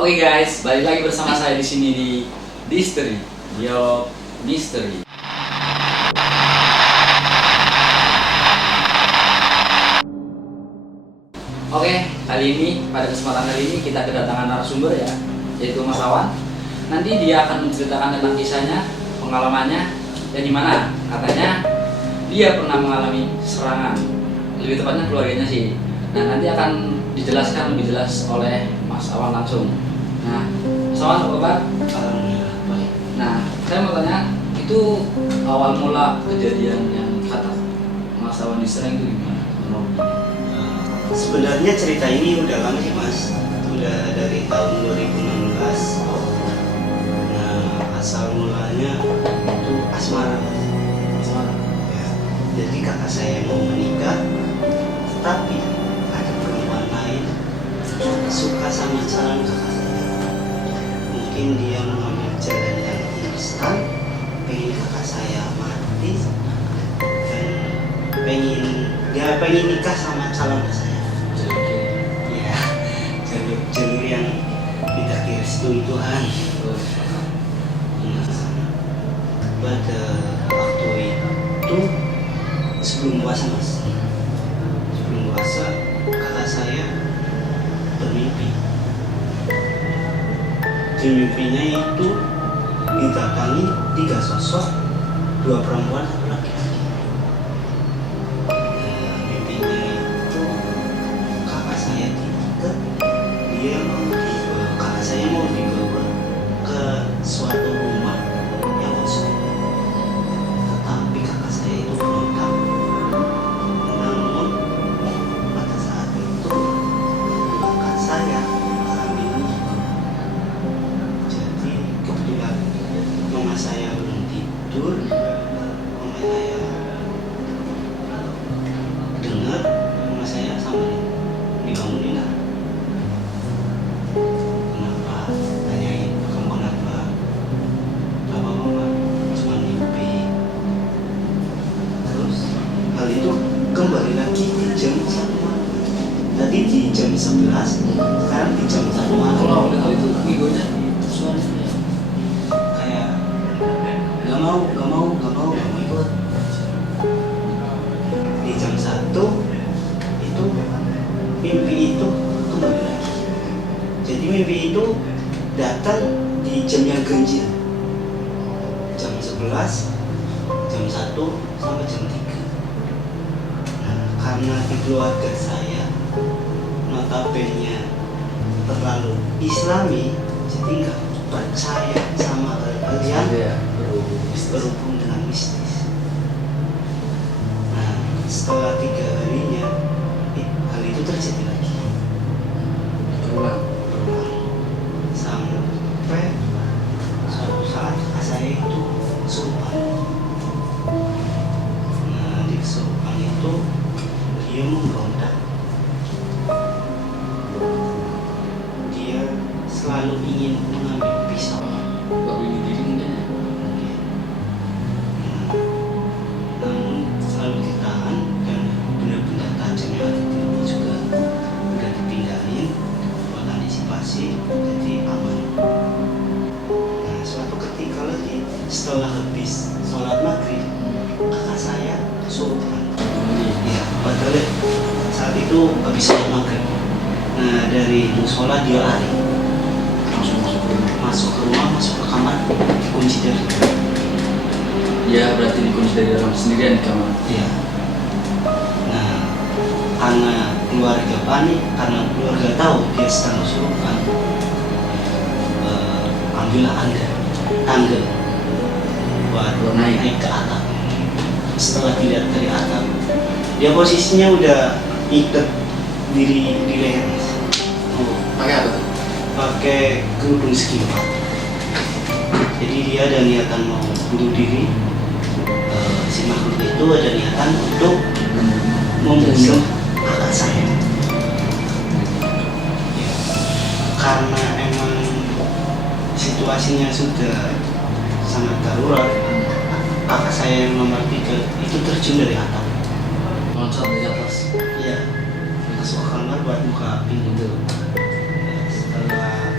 Oke guys, balik lagi bersama saya di sini di Misteri, Dialog Misteri. Oke, kali ini pada kesempatan kali ini kita kedatangan narasumber ya, yaitu Mas Awan. Nanti dia akan menceritakan tentang kisahnya, pengalamannya, dan gimana katanya dia pernah mengalami serangan, lebih tepatnya keluarganya sih. Nah, nanti akan dijelaskan lebih jelas oleh Mas Awan langsung. Nah, Mas Awan apa kabar? Alhamdulillah baik. Nah, saya mau tanya, itu awal mula kejadian yang kata Mas Awan diserang itu gimana? Sebenarnya cerita ini udah lama sih mas, udah dari tahun 2016. Nah asal mulanya itu asmara mas. Ya, jadi kakak saya mau menikah, tapi ada perempuan lain suka sama calon kakak saya. Mungkin dia mengambil jalan yang instan, pengen kakak saya mati, dan pengen nikah sama calon kakak saya. Ya, jalur yang tidak direstui Tuhan. Nah, pada waktu itu sebelum puasa mas, sebelum puasa kakak saya bermimpi. Di mimpinya itu didatangi 3 sosok, 2 perempuan, 1 laki-laki. Mimpinya itu kakak saya diikat, kakak saya mau dibawa ke suatu rumah yang kosong, tetapi kakak saya itu berontak. Namun pada saat itu kakak saya sambil ngikut. Jadi kebetulan mama saya belum tidur, mama saya dengar, mama saya sambil dibangunin lah. Kenapa? Tanyain, kamu kenapa? Apa mama? Cuma mimpi. Terus hal itu kembali lagi di jam 1 malam. Tadi di jam 11, sekarang di jam 1 malam. Kalau hal itu egonya suaranya Kayak gak mau ikut. Di jam 1 itu mimpi itu kembali lagi. Jadi mimpi itu datang di jam yang ganjil, jam 11, jam 1 sampai jam 3. Nah, karena di keluarga saya notabene terlalu islami, jadi nggak percaya sama hal-hal yang ya, berhubung dengan mistis. Nah, setelah 3 harinya hal itu terjadi lagi, berulang. sampai suatu saat kakak saya itu kesurupan. Nah, di kesurupan itu dia memberontak. Dia selalu ingin mengambil pisau. Baru ini diri mungkin ya. Namun selalu ditahan, dan benda-benda tajam yang ada di rumah juga udah dipindahin buat antisipasi, jadi aman. Nah, suatu ketika lagi setelah habis sholat maghrib, kakak saya kesurupan. Ya, padahal saat itu habis sholat maghrib. Nah, dari musola dia lari masuk ke rumah, masuk ke kamar, dikunci dari dalam. Ya, berarti dikunci dari dalam sendirian di kamar. Iya. Nah, karena keluarga panik, karena keluarga tahu dia sedang kesurupan, ambillah tangga buat naik ke atap. Setelah dilihat dari atap, dia posisinya udah ikat diri di leher. Pakai apa tuh? Pakai kerudung skimpal. Jadi dia ada niatan mau bunuh diri. Si makhluk itu ada niatan untuk membunuh kakak saya. Ya, karena emang situasinya sudah sangat darurat, kakak saya yang nomor 3 itu terjun dari atap. Loncat dari atas. Iya, masuk ke kamar buat buka pintu. Ya, setelah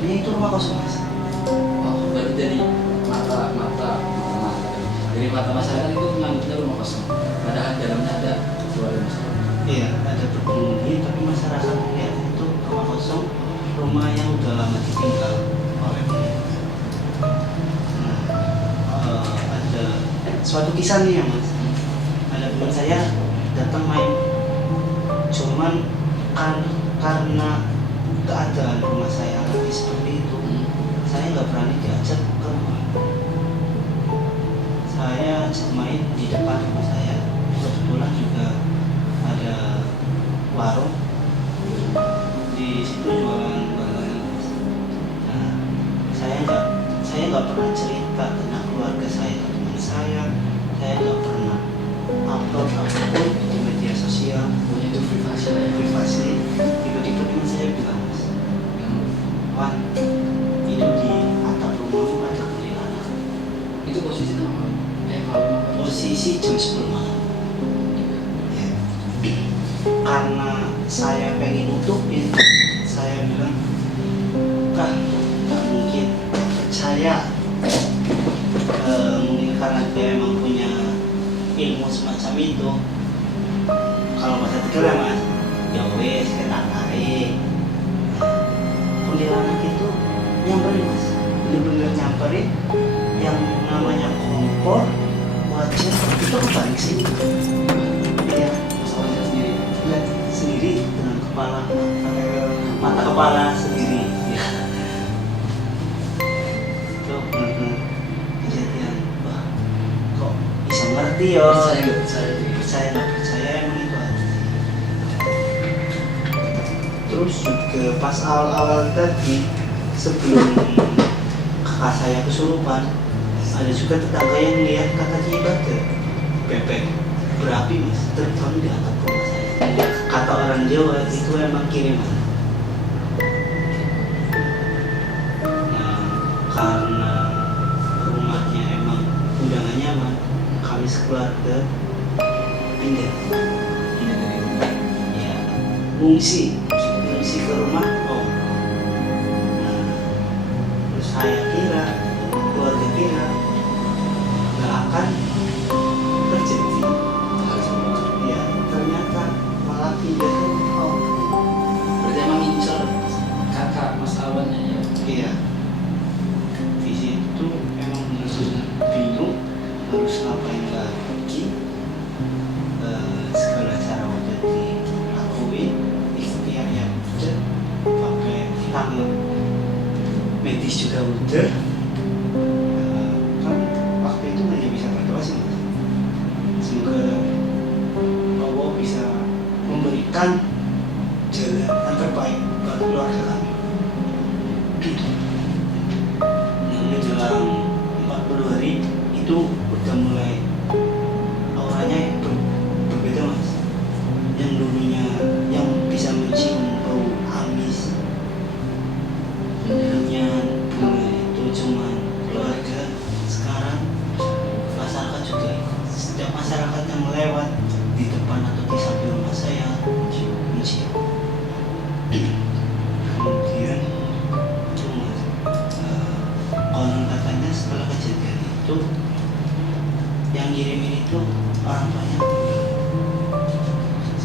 Sebenarnya itu rumah kosong mas. Oh, berarti jadi mata dari mata masyarakat itu menganggapnya rumah kosong. Padahal dalamnya ada keluarga masyarakat. Iya, ada berpenghuni tapi masyarakat melihat itu rumah kosong, rumah yang udah lama ditinggal oleh penghuni. Nah, ada suatu kisah nih ya mas. Ada teman saya datang main, cuman karena keadaan rumah saya lagi seperti itu, saya nggak berani diajak ke rumah. Saya ajak main di depan rumah saya. Kebetulan juga ada warung, di situ jualan barang. Nah, saya nggak pernah cerita tentang keluarga saya ke teman saya nggak pernah upload apapun di media sosial. Pokoknya itu privasi lah ya. Privasi. Tiba-tiba teman saya bilang, mas, Wan, itu di atap rumahmu ada kuntilanak. Itu posisi apa? Malam apa? Posisi jam 10 malam. Ya. Karena saya pengen nutupin, saya bilang, Kak, nggak mungkin percaya. Mungkin karena dia emang punya ilmu semacam itu. Kalau bahasa Tegal ya mas, ya wes kita tarik. Kuntilanak itu nyamperin mas, bener-bener nyamperin. Yang namanya kompor, wajah itu kebalik sini. Iya, Masalahnya sendiri. lihat sendiri dengan kepala, mata kepala sendiri. Ya. Itu benar-benar kejadian. Wah, kok bisa ngerti ya? Percaya nggak percaya? Percaya nggak percaya emang itu ada. Terus juga pas awal-awal tadi sebelum kakak saya kesurupan, ada juga tetangga yang lihat katanya itu ada bebek berapi mas terbang di atap rumah saya. Kata orang Jawa itu emang kiriman. Nah, karena rumahnya emang udah gak nyaman, kami sekeluarga pindah. Ini dari rumah. Ya, ngungsi ke rumah om. Nah, terus saya kira, keluarga kira nggak akan terjadi. Ya, ternyata malah pindah ke rumah om. Berarti emang incer kakak Mas Awannya ya? Iya. Di situ emang benar-benar bingung harus ngapain lagi. Segala cara udah dilakuin, ikhtiar yang udah, pakai tangan medis juga udah. Kan waktu itu hanya bisa berdoa sih mas. Semoga Allah bisa memberikan jalan yang terbaik buat keluarga kami. Yang menjelang 40 hari itu udah mulai auranya berbeda mas. Yang dulunya yang bisa mencium bau amis, yang dulu itu cuman keluarga, sekarang masyarakat juga ikut. Setiap masyarakat yang lewat di depan atau di samping rumah saya mencium. Kemudian cuma konon katanya setelah kejadian itu yang ngirimin itu orang banyak.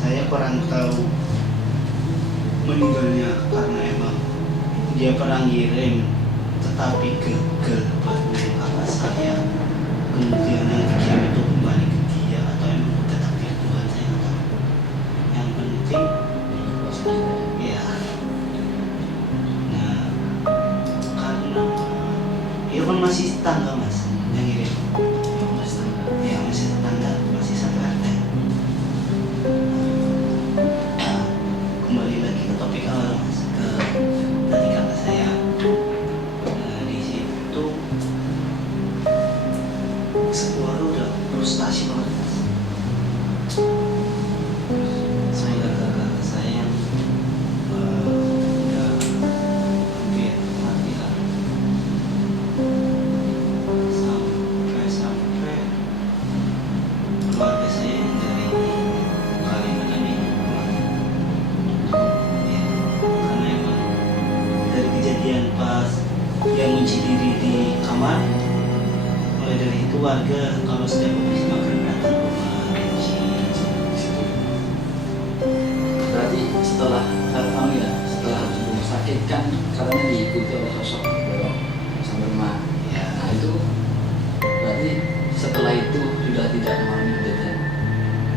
Saya kurang tahu meninggalnya karena emang dia pernah ngirim tetapi gagal buat ngirim kakak saya. Kemudian yang dikirim itu kembali ke dia atau emang udah takdir Tuhan, saya nggak tahu. Yang penting ya, nah karena Irfan masih tetangga mas yang ngirim. Ya masih tetangga, masih satu RT. Kembali lagi ke topik awal mas, ke tadi kakak saya. Di situ sekeluarga udah frustasi banget mas. Saya kakak saya yang udah hampir mati lah. mengunci diri di kamar. Mulai dari itu warga kalau setiap habis maghrib datang ke rumah kunci. Berarti setelah kamu ya, setelah rumah sakit kan katanya diikuti oleh sosok Boyo sampai rumah. Ya, Nah itu berarti setelah itu sudah tidak mengalami kejadian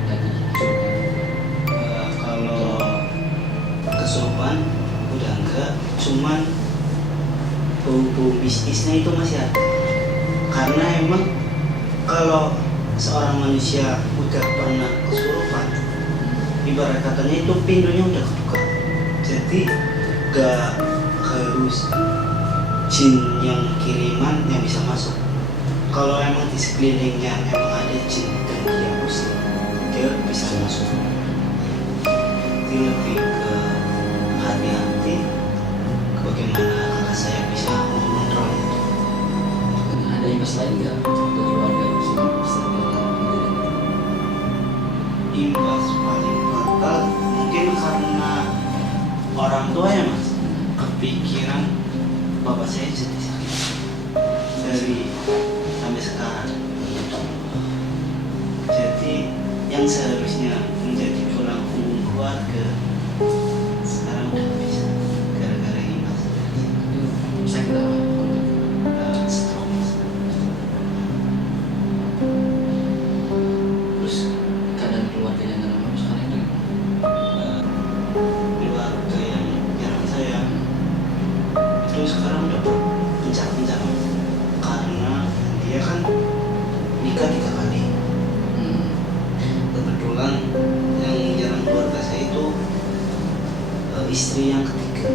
lagi kesurupan. kalau kesurupan udah enggak, cuman bau-bau bisnisnya itu masih ada. Karena emang kalau seorang manusia udah pernah kesurupan, ibarat katanya itu pintunya udah kebuka. Jadi gak harus jin yang kiriman yang bisa masuk. Kalau emang di sekelilingnya emang ada jin dan dia muslim, dia bisa masuk. Jadi lebih ke hati-hati bagaimana kakak saya bisa mengontrol itu. Ada imbas lain nggak untuk keluarga setelah kejadian itu? Imbas paling fatal mungkin karena orang tua ya mas, kepikiran bapak saya jadi sakit dari sampai sekarang. Jadi yang seharusnya menjadi tulang punggung keluarga sekarang udah bisa gara-gara imbas dari Sakit apa? stroke. Terus keadaan keluarganya dalam kamu sekarang itu gimana? Keluarga yang nyerang saya itu sekarang udah berpencar-pencar karena dia kan nikah 3 kali. Kebetulan yang nyerang keluarga saya itu istri yang ketiga.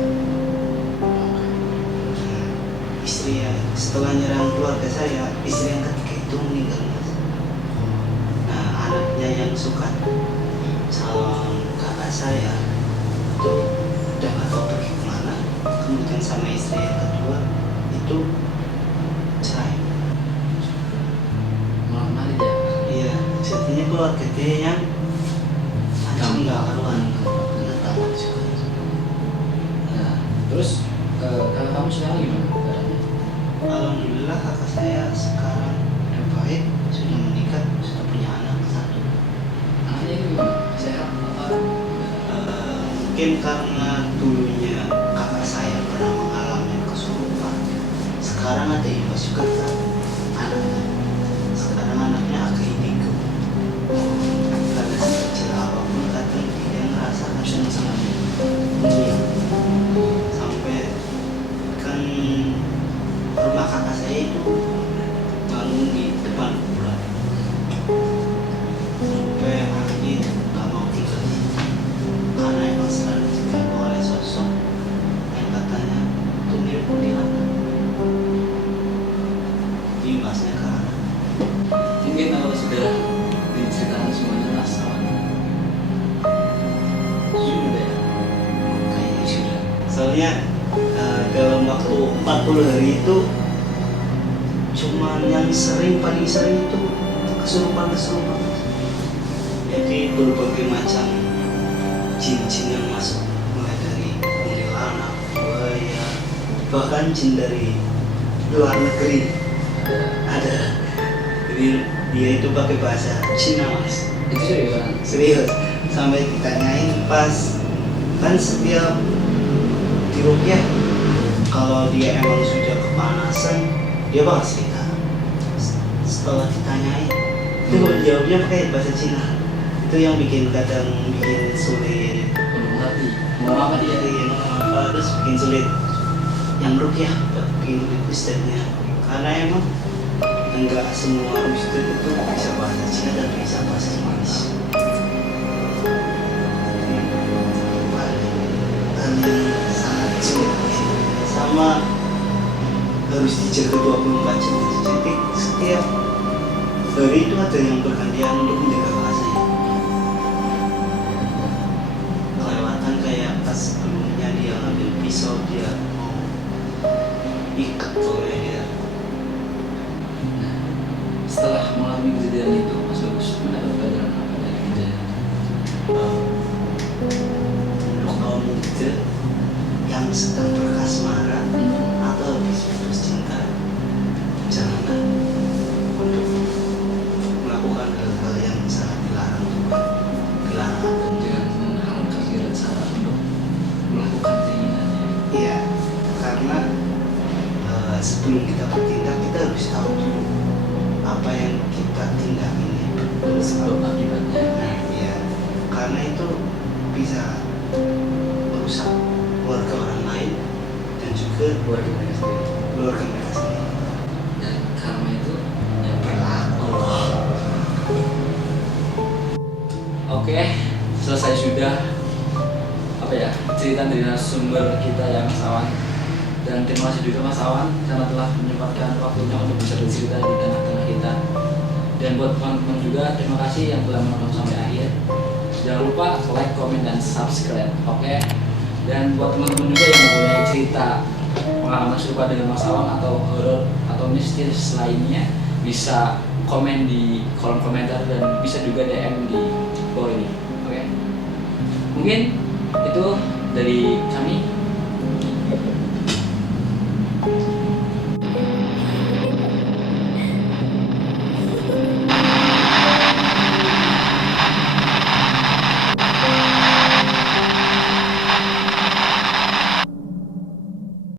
Istri yang setelah nyerang keluarga saya, istri yang ketiga itu meninggal mas. Nah anaknya yang suka sama kakak saya itu udah nggak tahu pergi kemana. Kemudian sama istri yang kedua itu cerai. Malam hari ya? Iya, jadinya keluarga dia yang macam nggak karuan, nggak tahu juga. Nah, terus kakak kamu sekarang gimana keadaannya? Alhamdulillah kakak saya sekarang udah baik, sudah menikah, sudah punya anak 1. Anaknya itu gimana? Sehat apa? Mungkin karena dulunya kakak saya pernah mengalami kesurupan, sekarang ada imbas juga ke anaknya. Sekarang anaknya agak indigo. Karena sekecil apapun kadang dia merasakan sangat iya. Sampai kan rumah kakak saya itu bangun di depan kuburan. Sampai akhirnya nggak mau tinggal di situ. Karena emang selalu diganggu oleh sosok yang katanya itu mirip kuntilanak. Imbasnya ke anak. Mungkin kalau sudah diceritakan semuanya nasawan sudah ya? Kayaknya sudah. Soalnya dalam waktu 40 hari itu cuman yang paling sering itu kesurupan. Jadi berbagai macam jin-jin yang masuk, mulai dari kuntilanak, buaya, bahkan jin dari luar negeri ada. Jadi dia itu pakai bahasa Cina mas. Itu seriusan? Serius, sampai ditanyain pas kan setiap di rukyah kalau dia emang sudah kepanasan dia bakal cerita. Setelah ditanyain itu jawabnya pakai bahasa Cina. Itu yang kadang bikin sulit. Belum ngerti mau apa dia? Jadi terus bikin sulit yang rukyah, bikin sulit ustadznya. Karena emang enggak semua ustadz itu bisa bahasa Cina dan bisa bahasa Indonesia. Dan yang sangat sulit sama harus dijaga 24 jam. Jadi setiap hari itu ada yang bergantian untuk menjaga bahasanya. Kelewatan kayak pas sebelumnya dia ngambil pisau, dia mau ikat oleh dia. Nah, setelah mengalami kejadian itu Mas Bagus mendapat pelajaran apa dari kejadian itu? Untuk kaum muda yang sedang berkasmaran atau habis putus cinta sebelum kita bertindak kita harus tahu dulu apa yang kita tindak ini betul sebab akibatnya. Nah, iya, karena itu bisa merusak keluarga orang lain dan juga Keluarga mereka sendiri. keluarga mereka sendiri. Dan karma itu yang berlaku. Oke, selesai sudah cerita dari narasumber kita ya Mas Awan. Dan terima kasih juga Mas Awan karena telah menyempatkan waktunya untuk bisa bercerita di tengah-tengah kita. Dan buat teman-teman juga terima kasih yang telah menonton sampai akhir. Jangan lupa like, comment, dan subscribe. Oke. Dan buat teman-teman juga yang mempunyai cerita pengalaman serupa dengan Mas Awan atau horor atau mistis lainnya, bisa komen di kolom komentar dan bisa juga DM di bawah ini. Oke. Mungkin itu dari kami.